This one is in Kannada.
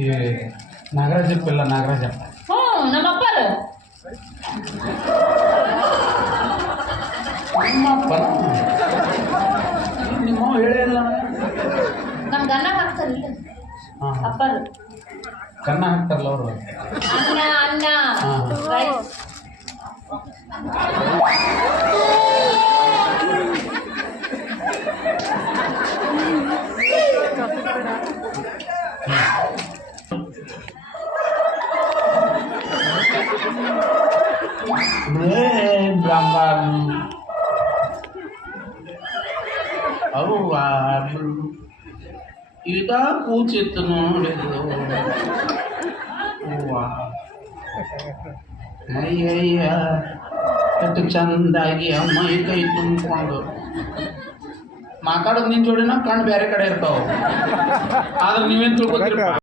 ಈ ನಾಗರಾಜಪ್ಪ ಇಲ್ಲ ನಾಗರಾಜಪ್ಪ. ನಮ್ಮ ಅಪ್ಪರ ನಿಮ್ಮಪ್ಪ ನಿಮ್ಮ ಹೇಳಿಲ್ಲ. ನಮ್ ಗನ್ನ ಹಾಕ್ತಾರಿಲ್ಲ ಹಾಂ ಅಪ್ಪರು ಕನ್ನ ಹಾಕ್ತಾರಲ್ಲ ಅವರು. ಅನ್ನ ಅನ್ನ ರೈಸ್. ಬ್ರಾಹ್ಮಣ ಅವು ಈಗ ಕೂಚಿತ್ತು ನೋಡಿದ್ರು. ಅಯ್ಯಯ್ಯ ಎಷ್ಟು ಚಂದಾಗಿ ಮೈ ಕೈ ತುಂಬಿಕೊಂಡು ಮಾತಾಡೋದು ನಿನ್ನ ಜೋಡಿನ ಕಣ್ಣು ಬೇರೆ ಕಡೆ ಇರ್ತಾವ. ಆದ್ರೆ ನೀವೇನು ತಿಳ್ಕೊತೀರಪ್ಪ.